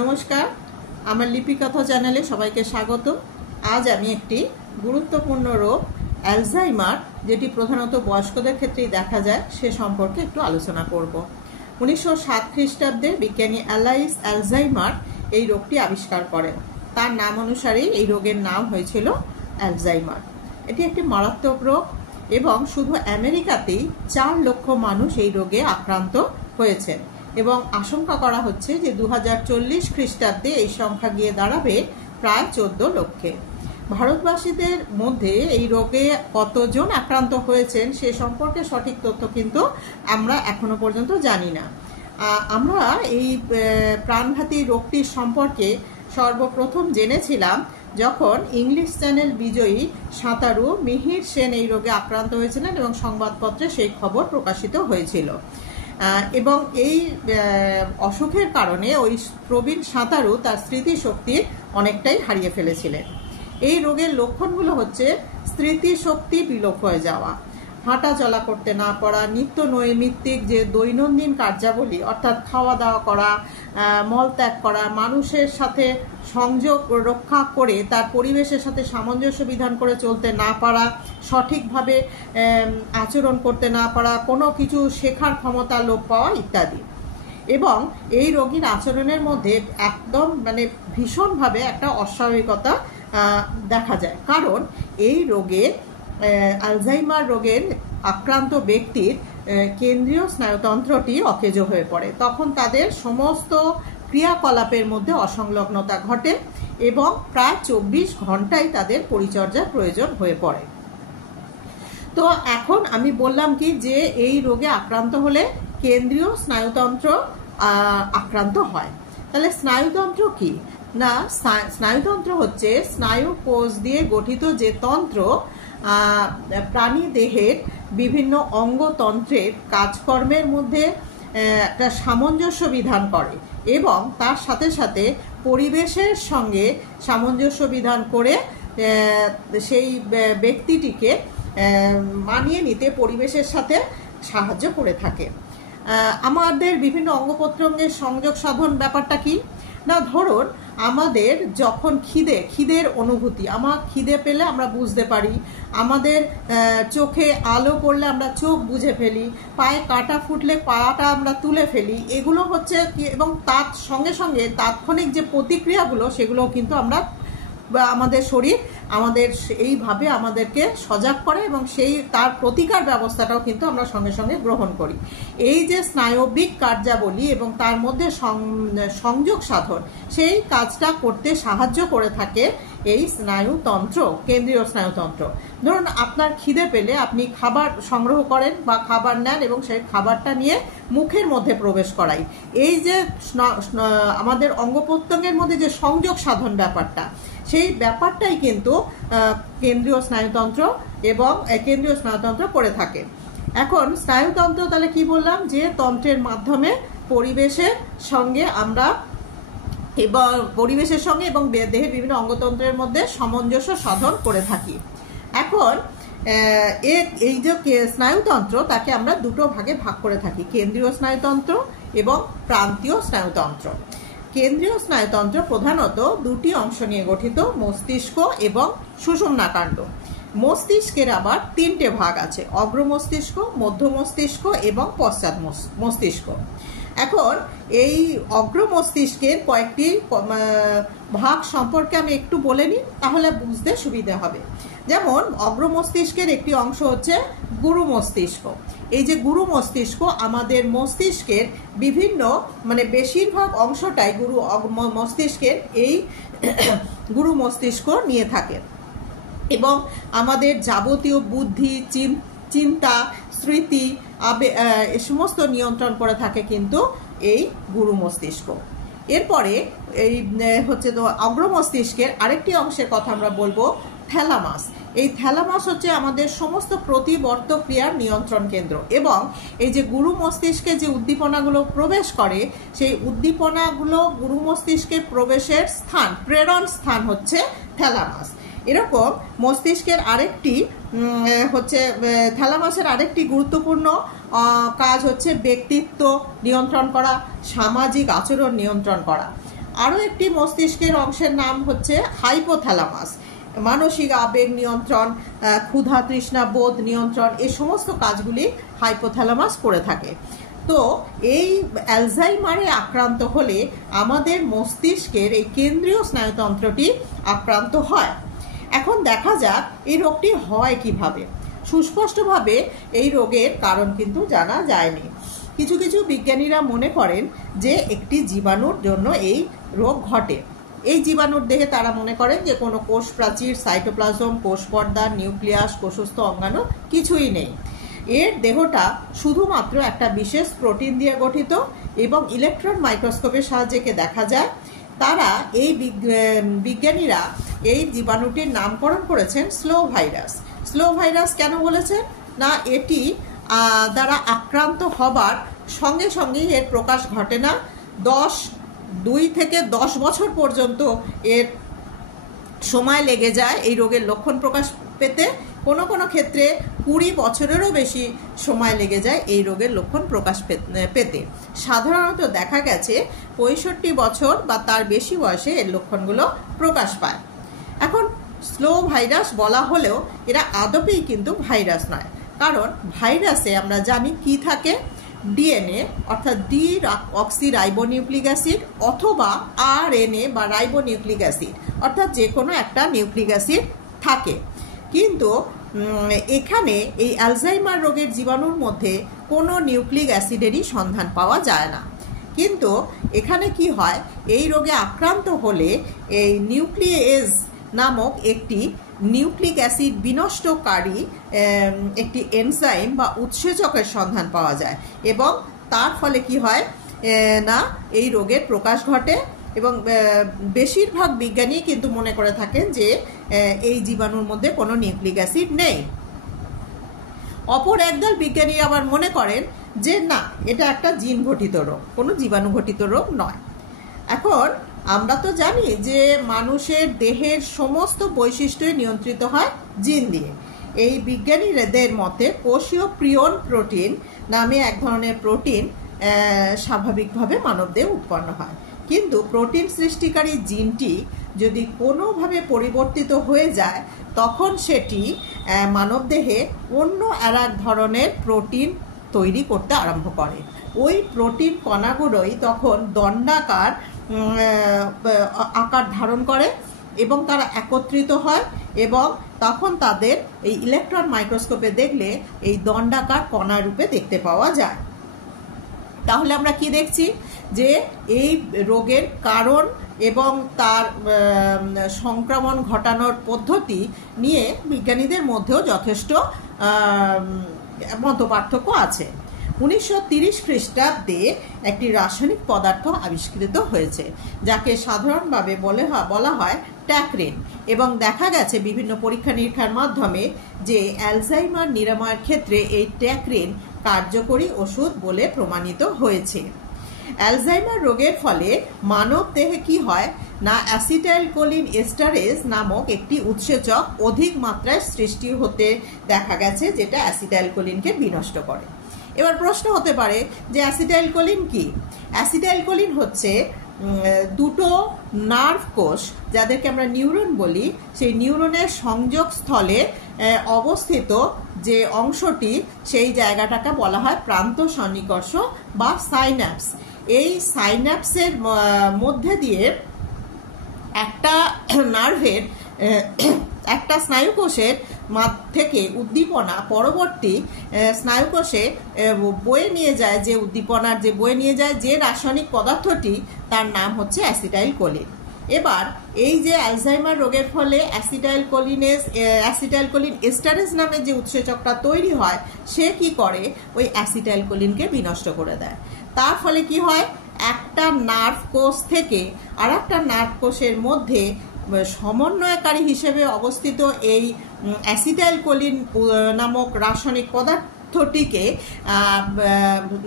নমস্কার, আমার লিপি কথা চ্যানেলে সবাইকে স্বাগত। আজ আমি একটি গুরুত্বপূর্ণ রোগ অ্যালজাইমার, যেটি প্রধানত বয়স্কদের ক্ষেত্রেই দেখা যায়, সে সম্পর্কে একটু আলোচনা করব। 1907 খ্রিস্টাব্দে বিজ্ঞানী অ্যালাইস অ্যালজাইমার এই রোগটি আবিষ্কার করেন। তার নাম অনুসারেই এই রোগের নাম হয়েছিল অ্যালজাইমার। এটি একটি মারাত্মক রোগ এবং শুধু আমেরিকাতেই 4 লক্ষ মানুষ এই রোগে আক্রান্ত হয়েছেন এবং আশঙ্কা করা হচ্ছে যে 2040 খ্রিস্টাব্দে এই সংখ্যা গিয়ে দাঁড়াবে প্রায় 14 লক্ষে। ভারতবাসীদের মধ্যে এই রোগে কতজন আক্রান্ত হয়েছেন সে সম্পর্কে সঠিক তথ্য কিন্তু আমরা এখনো পর্যন্ত জানি না। আমরা এই প্রাণঘাতী রোগটির সম্পর্কে সর্বপ্রথম জেনেছিলাম যখন ইংলিশ চ্যানেল বিজয়ী সাঁতারু মিহির সেন এই রোগে আক্রান্ত হয়েছিলেন এবং সংবাদপত্রে সেই খবর প্রকাশিত হয়েছিল। এবং এই অসুখের কারণে ওই প্রবীণ সাঁতারু তার স্মৃতিশক্তি অনেকটাই হারিয়ে ফেলেছিলেন। এই রোগের লক্ষণগুলো হচ্ছে স্মৃতিশক্তি বিলোপ হয়ে যাওয়া, হাঁটা চলা করতে না পারা, নিত্য নৈমিত্তিক যে দৈনন্দিন কার্যাবলী অর্থাৎ খাওয়া দাওয়া করা, মলত্যাগ করা, মানুষের সাথে সংযোগ রক্ষা করে তার পরিবেশের সাথে সামঞ্জস্য বিধান করে চলতে না পারা, সঠিকভাবে আচরণ করতে না পারা, কোনো কিছু শেখার ক্ষমতা লোপ পাওয়া ইত্যাদি। এবং এই রোগীর আচরণের মধ্যে একদম ভীষণভাবে একটা অস্বাভাবিকতা দেখা যায়, কারণ এই রোগে আলজাইমার রোগের আক্রান্ত ব্যক্তির কেন্দ্রীয় স্নায়ুতন্ত্রটি অকেজো হয়ে পড়ে। তখন তাদের সমস্ত ক্রিয়াকলাপের মধ্যে অসংলগ্নতা ঘটে এবং প্রায় 24 ঘন্টায় তাদের পরিচর্যার প্রয়োজন হয়ে পড়ে। তো এখন আমি বললাম কি যে এই রোগে আক্রান্ত হলে কেন্দ্রীয় স্নায়ুতন্ত্র আক্রান্ত হয়। তাহলে স্নায়ুতন্ত্র কি না? স্নায়ুতন্ত্র হচ্ছে স্নায়ু কোষ দিয়ে গঠিত যে তন্ত্র প্রাণী দেহের বিভিন্ন অঙ্গতন্ত্রের কাজকর্মের মধ্যে একটা সামঞ্জস্য বিধান করে এবং তার সাথে সাথে পরিবেশের সঙ্গে সামঞ্জস্য বিধান করে সেই ব্যক্তিটিকে মানিয়ে নিতে পরিবেশের সাথে সাহায্য করে থাকে। আমাদের বিভিন্ন অঙ্গ-প্রত্যঙ্গের সংযোগ সাধন ব্যাপারটা কি না, ধরুন আমাদের যখন খিদের অনুভূতি, আমার খিদে পেলে আমরা বুঝতে পারি, আমাদের চোখে আলো পড়লে আমরা চোখ বুঝে ফেলি, পায়ে কাঁটা ফুটলে পাটা আমরা তুলে ফেলি, এগুলো হচ্ছে এবং তার সঙ্গে সঙ্গে তাৎক্ষণিক যে প্রতিক্রিয়াগুলো সেগুলো কিন্তু আমরা আমাদের শরীর আমাদের এইভাবে আমাদেরকে সজাগ করে এবং সেই তার প্রতিকার ব্যবস্থাটাও কিন্তু আমরা সঙ্গে সঙ্গে গ্রহণ করি। এই যে স্নায়বিক কার্যাবলী এবং তার মধ্যে সংযোগ সাধন, সেই কাজটা করতে সাহায্য করে থাকে এই স্নায়ুতন্ত্র, কেন্দ্রীয় স্নায়ুতন্ত্র। ধরুন আপনার খিদে পেলে আপনি খাবার সংগ্রহ করেন বা খাবার নেন এবং সেই খাবারটা নিয়ে মুখের মধ্যে প্রবেশ করাই। এই যে আমাদের অঙ্গ প্রত্যঙ্গের মধ্যে যে সংযোগ সাধন ব্যাপারটা, সেই ব্যাপারটাই কিন্তু কেন্দ্রীয় স্নায়ুতন্ত্র করে থাকে। এখন স্নায়ুতন্ত্র তাহলে কি বললাম, যে তন্ত্রের মাধ্যমে পরিবেশের সঙ্গে এবং দেহের বিভিন্ন অঙ্গতন্ত্রের মধ্যে সামঞ্জস্য সাধন করে থাকি। এখন এই যে স্নায়ুতন্ত্র, তাকে আমরা দুটো ভাগে ভাগ করে থাকি, কেন্দ্রীয় স্নায়ুতন্ত্র এবং প্রান্তীয় স্নায়ুতন্ত্র। কেন্দ্রীয় স্নায়ুতন্ত্র প্রধানত দুটি অংশ নিয়ে গঠিত, মস্তিষ্ক এবং সুষুম্নাকাণ্ড। মস্তিষ্কের আবার 3টে ভাগ আছে, অগ্র মস্তিষ্ক, মধ্য মস্তিষ্ক এবং পশ্চাৎ মস্তিষ্ক। এখন এই অগ্র মস্তিষ্কের কয়েকটি ভাগ সম্পর্কে আমি একটু বলে নিই, তাহলে বুঝতে সুবিধা হবে। যেমন অগ্র মস্তিষ্কের একটি অংশ হচ্ছে গুরু মস্তিষ্ক। এই যে গুরু মস্তিষ্ক আমাদের মস্তিষ্কের বিভিন্ন বেশিরভাগ অংশটাই মস্তিষ্কের এই গুরু মস্তিষ্ক নিয়ে থাকে এবং আমাদের যাবতীয় বুদ্ধি, চিন্তা, স্মৃতি, এ সমস্ত নিয়ন্ত্রণ করে থাকে কিন্তু এই গুরু মস্তিষ্ক। এরপরে এই হচ্ছে তো অগ্র মস্তিষ্কের আরেকটি অংশের কথা আমরা বলবো, থ্যালামাস। এই থ্যালামাস হচ্ছে আমাদের সমস্ত প্রতিবর্ত ক্রিয়ার নিয়ন্ত্রণ কেন্দ্র এবং এই যে গুরু মস্তিষ্কে যে উদ্দীপনাগুলো প্রবেশ করে, সেই উদ্দীপনাগুলো গুরু মস্তিষ্কে প্রবেশের স্থান, প্রেরণ স্থান হচ্ছে থ্যালামাস। এরকম মস্তিষ্কের আরেকটি থ্যালামাসের আরেকটি গুরুত্বপূর্ণ কাজ হচ্ছে ব্যক্তিত্ব নিয়ন্ত্রণ করা, সামাজিক আচরণ নিয়ন্ত্রণ করা। আরও একটি মস্তিষ্কের অংশের নাম হচ্ছে হাইপোথ্যালামাস। মানসিক আবেগ নিয়ন্ত্রণ, ক্ষুধা তৃষ্ণা বোধ নিয়ন্ত্রণ, এই সমস্ত কাজগুলি হাইপোথ্যালামাস করে থাকে। তো এই অ্যালজাইমারে আক্রান্ত হলে আমাদের মস্তিষ্কের এই কেন্দ্রীয় স্নায়ুতন্ত্রটি আক্রান্ত হয়। এখন দেখা যাক এই রোগটি হয় কিভাবে। সুস্পষ্টভাবে এই রোগের কারণ কিন্তু জানা যায়নি। কিছু কিছু বিজ্ঞানীরা মনে করেন যে একটি জীবাণুর জন্য এই রোগ ঘটে। এই জীবাণুর দেহে তারা মনে করেন যে কোনো কোষ প্রাচীর, সাইটোপ্লাজম, কোষ পর্দা, নিউক্লিয়াস, কোষস্থ অঙ্গাণু কিছুই নেই। এর দেহটা শুধুমাত্র একটা বিশেষ প্রোটিন দিয়ে গঠিত এবং ইলেকট্রন মাইক্রোস্কোপের সাহায্যে দেখা যায়। তারা এই বিজ্ঞানীরা এই জীবাণুটির নামকরণ করেছেন স্লো ভাইরাস। স্লো ভাইরাস কেন বলেছেন? না, এটি দ্বারা আক্রান্ত হবার সঙ্গে সঙ্গেই এর প্রকাশ ঘটে না। 2 থেকে 10 বছর পর্যন্ত এর সময় লেগে যায় এই রোগের লক্ষণ প্রকাশ পেতে। কোনো কোনো ক্ষেত্রে 20 বছরেরও বেশি সময় লেগে যায় এই রোগের লক্ষণ প্রকাশ পেতে। সাধারণত দেখা গেছে 65 বছর বা তার বেশি বয়সে এর লক্ষণগুলো প্রকাশ পায়। এখন স্লো ভাইরাস বলা হলেও এরা আদপেই কিন্তু ভাইরাস নয়, কারণ ভাইরাসে আমরা জানি কি থাকে, ডিএনএ অর্থাৎ ডি অক্সি রাইবোনিউক্লিক অ্যাসিড অথবা আরএনএ বা রাইবোনিউক্লিক অ্যাসিড অর্থাৎ যে কোনো একটা নিউক্লিক অ্যাসিড থাকে। কিন্তু এখানে এই অ্যালজাইমার রোগের জীবাণুর মধ্যে কোনো নিউক্লিক অ্যাসিডেরই সন্ধান পাওয়া যায় না। কিন্তু এখানে কি হয়, এই রোগে আক্রান্ত হলে এই নিউক্লিয়েজ নামক একটি নিউক্লিক অ্যাসিড বিনষ্টকারী একটি এনজাইম বা উৎসেচকের সন্ধান পাওয়া যায় এবং তার ফলে কি হয় না, এই রোগের প্রকাশ ঘটে। এবং বেশিরভাগ বিজ্ঞানী কিন্তু মনে করে থাকেন যে এই জীবাণুর মধ্যে কোনো নিউক্লিক অ্যাসিড নেই। অপর একদল বিজ্ঞানী আবার মনে করেন যে না, এটা একটা জিন ঘটিত রোগ, কোনো জীবাণু ঘটিত রোগ নয়। এখন আমরা তো জানি যে মানুষের দেহের সমস্ত বৈশিষ্ট্যই নিয়ন্ত্রিত হয় জিন দিয়ে। এই বিজ্ঞানীদের মতে কোষীয় প্রিয়ন প্রোটিন নামে এক ধরনের প্রোটিন স্বাভাবিকভাবে মানবদেহে উৎপন্ন হয়। কিন্তু প্রোটিন সৃষ্টিকারী জিনটি যদি কোনোভাবে পরিবর্তিত হয়ে যায় তখন সেটি মানবদেহে অন্য আর এক ধরনের প্রোটিন তৈরি করতে আরম্ভ করে। ওই প্রোটিন কণাগুলোই তখন দণ্ডাকার আকার ধারণ করে এবং তারা একত্রিত হয় এবং তখন তাদের এই ইলেকট্রন মাইক্রোস্কোপে দেখলে এই দণ্ডাকার কণা রূপে দেখতে পাওয়া যায়। তাহলে আমরা কি দেখছি যে এই রোগের কারণ এবং তার সংক্রমণ ঘটানোর পদ্ধতি নিয়ে বিজ্ঞানীদের মধ্যেও যথেষ্ট মতপার্থক্য আছে। 1930 খ্রিস্টাব্দে একটি রাসায়নিক পদার্থ আবিষ্কৃত হয়েছে যাকে সাধারণভাবে বলা হয় ট্যাক্রিন এবং দেখা গেছে বিভিন্ন পরীক্ষা নিরীক্ষার মাধ্যমে যে অ্যালজাইমার নিরাময়ের ক্ষেত্রে এই ট্যাক্রিন কার্যকরী ওষুধ বলে প্রমাণিত হয়েছে। অ্যালজাইমার রোগের ফলে মানব দেহে কি হয় না, অ্যাসিটাইলকোলিন এস্টারেজ নামক একটি উৎসেচক অধিক মাত্রায় সৃষ্টি হতে দেখা গেছে যেটা অ্যাসিটাইলকোলিনকে বিনষ্ট করে। এবার প্রশ্ন হতে পারে যে অ্যাসিটাইলকোলিন কি? অ্যাসিটাইলকোলিন হচ্ছে দুটো নার্ভ কোষ যাদেরকে আমরা নিউরন বলি, সেই নিউরনের সংযোগ স্থলে অবস্থিত যে অংশটি সেই জায়গাটাকে বলা হয় প্রান্ত সন্নিকর্ষ বা সাইন্যাপস। এই সাইন্যাপসের মধ্যে দিয়ে একটা নার্ভের একটা স্নায়ুকোষের থেকে উদ্দীপনা পরবর্তী স্নায়ুকোষে বয়ে নিয়ে যায়, যে উদ্দীপনার যে বয়ে নিয়ে যায় যে রাসায়নিক পদার্থটি তার নাম হচ্ছে অ্যাসিটাইলকোলিন। এবার এই যে অ্যালজাইমার রোগের ফলে অ্যাসিটাইলকোলিন এস্টারেজ নামে যে উৎসেচকটা তৈরি হয় সে কি করে, ওই অ্যাসিটাইলকোলিনকে বিনষ্ট করে দেয়। তার ফলে কি হয়, একটা নার্ভ কোষ থেকে আর একটা নার্ভ কোষের মধ্যে সমন্বয়কারী হিসেবে অবস্থিত এই অ্যাসিটাইলকোলিন নামক রাসায়নিক পদার্থটিকে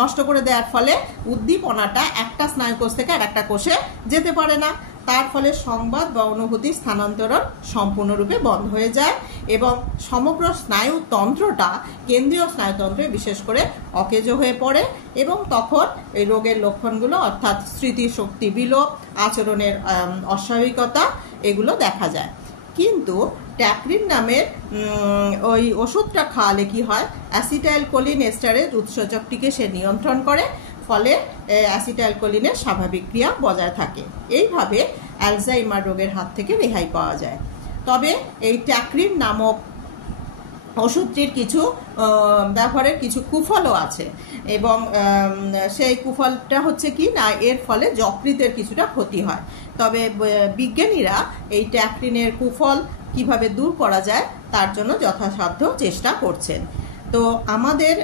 নষ্ট করে দেওয়ার ফলে উদ্দীপনাটা একটা স্নায়ুকোষ থেকে আর একটা কোষে যেতে পারে না। তার ফলে সংবাদ বা অনুভূতি স্থানান্তরণ সম্পূর্ণরূপে বন্ধ হয়ে যায় এবং সমগ্র স্নায়ুতন্ত্রটা, কেন্দ্রীয় স্নায়ুতন্ত্রে বিশেষ করে অকেজো হয়ে পড়ে এবং তখন এই রোগের লক্ষণগুলো অর্থাৎ স্মৃতিশক্তি বিলোপ, আচরণের অস্বাভাবিকতা এগুলো দেখা যায়। কিন্তু ট্যাক্রিন নামের ওই ওষুধটা খাওয়ালে কি হয়, অ্যাসিটাইলকোলিন এস্টারেজ উৎসেচকটিকে সে নিয়ন্ত্রণ করে, ফলে অ্যাসিটাইলকোলিনের স্বাভাবিক ক্রিয়া বজায় থাকে। এইভাবে অ্যালজাইমার রোগের হাত থেকে রেহাই পাওয়া যায়। তবে এই ট্যাক্রিন নামক ওষুধটির কিছু ব্যবহারের কিছু কুফলও আছে এবং সেই কুফলটা হচ্ছে কি না, এর ফলে যকৃতের কিছুটা ক্ষতি হয়। তবে বিজ্ঞানীরা এই ট্যাক্রিনের কুফল কিভাবে দূর করা যায় তার জন্য যথাসাধ্য চেষ্টা করছেন। তো আমাদের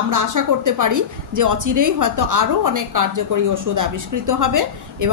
আমরা আশা করতে পারি যে অচিরেই হয়তো আরও অনেক কার্যকরী ওষুধ আবিষ্কৃত হবে এবং